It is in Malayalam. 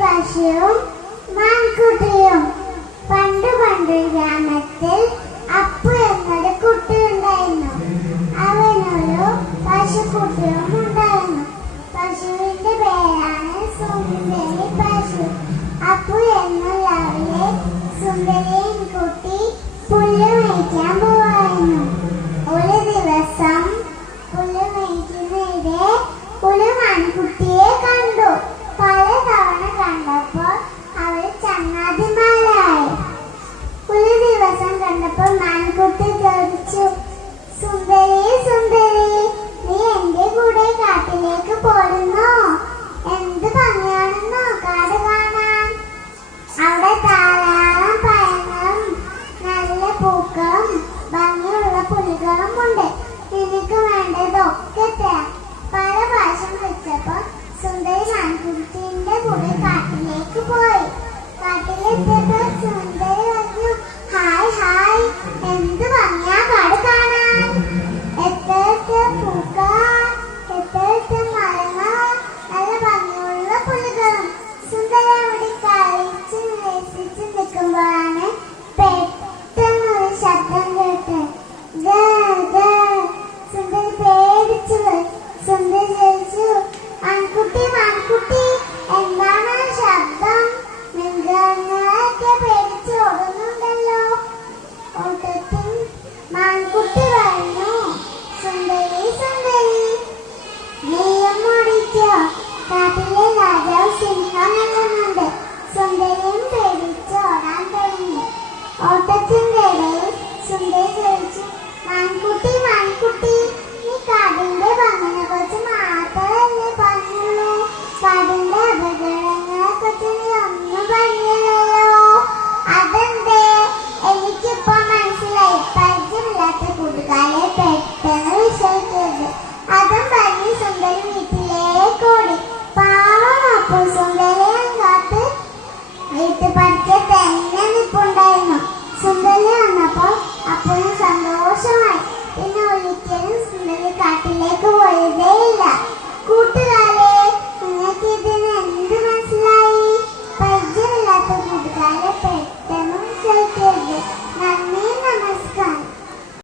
പശുവും മാൻകുട്ടിയും. പണ്ട് പണ്ട് ഗ്രാമത്തിൽ അപ്പു എന്നൊരു കുട്ടിയുണ്ടായിരുന്നു. അവനൊരു പശുക്കുട്ടിയും ഉണ്ടായിരുന്നു. പശുവിന്റെ പേരാണ് സുന്ദരി പശു. അപ്പു എന്നും രാവിലെ സുന്ദരിയും കുട്ടി പുല്ല് മേയ്ക്കാൻ പോവായിരുന്നു. ഒരു ദിവസം പുല്ല് മേയ്ക്കുന്നതിടെ ഒരു മാൻകുട്ടിയെ കണ്ടു. പലതവണ കണ്ടപ്പോൾ അവർ ചങ്ങാതിമാരായി. ഒരു ദിവസം കണ്ടപ്പോൾ മാൻകുട്ടി ചോദിച്ചു, സുന്ദരി സുന്ദരി, നീ എന്റെ കൂടെ കാട്ടിലേക്ക് പോരുന്നോ? എന്ത് ഭംഗിയാണെന്നോ കാട് കാണാൻ. അവിടെ ധാരാളം പഴങ്ങളും നല്ല പൂക്കളും ഭംഗിയുള്ള പുലികളും ഉണ്ട്. നിനക്ക് വേണ്ടതൊക്കെ തരാം. പല പ്രാവശ്യം വിളിച്ചപ്പോൾ സുന്ദരി മാൻകുട്ടിന്റെ കൂടെ കാട്ടിലേക്ക് പോയി. കാട്ടിലെത്തിയപ്പോൾ സുന്ദരി പറഞ്ഞു, ഹായ് ഹായ്, എന്ത് ഭംഗിയാ കാട് കാണാൻ. എത്ര പൂക്കളാ, എത്ര മരങ്ങളാ, നല്ല ഭംഗിയുള്ള പുലികളും. സുന്ദരി അവിടെ കളിച്ച് രസിച്ച് നിൽക്കുമ്പോഴാണ് പെട്ടെന്നൊരു ശബ്ദം കേട്ടത്. സുന്ദരി പേടിച്ചു പോയി. സുന്ദരി ചോദിച്ചു, മാൻകുട്ടി മാൻകുട്ടി, എന്താണ് ശബ്ദം? മൃഗങ്ങളൊക്കെ പേടിച്ച് ഓടുന്നുണ്ടല്ലോ. ഓട്ടത്തിൽ മാൻകുട്ടി പറഞ്ഞു, സുന്ദരി സുന്ദരി, നീയും ഓടിക്കോ, കാട്ടിലെ രാജാവ് സിംഹം എന്നുണ്ട്. സുന്ദരിയും പേടിച്ച് ഓടാൻ തുടങ്ങി. ഓട്ടത്തിന്റെ ഇടയിൽ സുന്ദരി ചോദിച്ചു, മാൻകുട്ടി മാൻകുട്ടി, നീ കാടിന്റെ ഭംഗിനെ കുറിച്ച് മാത്രമല്ലേ പറഞ്ഞുള്ളൂ, കാടിന്റെ അപകടങ്ങളെ കുറിച്ച് നീ ഒന്നും പറഞ്ഞില്ലല്ലോ. അതെന്തേ? എനിക്കിപ്പോ മനസ്സിലായി, പരിചയമില്ലാത്ത കൂട്ടുകാരെ പെട്ടെന്ന് വിശ്വസിക്കരുത്. അതും പറഞ്ഞ് സുന്ദരി വീട്ടിലേക്ക് ഓടി. പാവം അപ്പു സുന്ദരിയെ കാത്ത് വീട്ടു പഠിച്ച